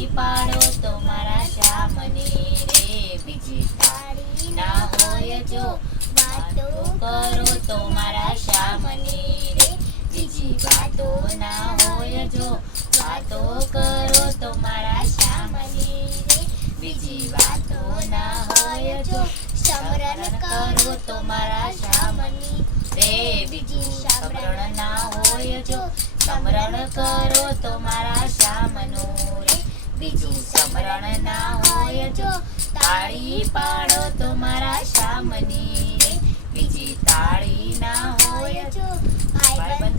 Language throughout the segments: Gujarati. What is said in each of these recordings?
પૂરી પાડો તો મારા શ્યામની રે. બીજી તારી ના હોય જો વાતો કરો તો મારા શ્યામની રે. બીજી વાતો ના હોય જો વાતો કરો તો મારા શ્યામની રે. બીજી વાતો ના હોય જો સમરણ કરો તો મારા શ્યામની રે. બીજી સમરણ ના હોય જો સમરણ કરો તો મારા તાળી પાડો તો મારા શામની બીજી તાળી ના હોય જો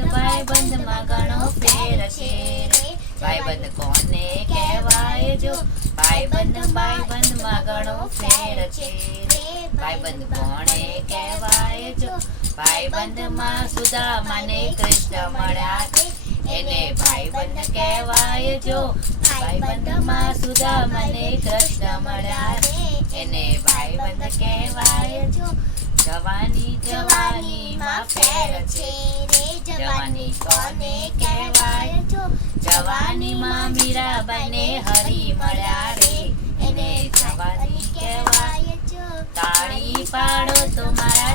ભાઈબંધમાં ઘણો ફેર છે ભાઈબંધ કોને કહેવાય જો? ભાઈબંધ ભાઈબંધમાં ઘણો ફેર છે ભાઈબંધ કોને કહેવાય જો? ભાઈબંધમાં સુદામાને કૃષ્ણ મળ્યા છે. એને ભાઈબંધ કહેવાય જો? ભાઈબંધમાં મને કૃષ્ણ મળ્યા ભાઈબંધ કહેવાય જો. જવાની જવાનીમાં ફેર છે. રે જવાની કોને કહેવાય જો. મીરા મીરાબાઈને હરી મળ્યા રે. એને જવાની કહેવાય. જો. તાળી પાડો તો મારા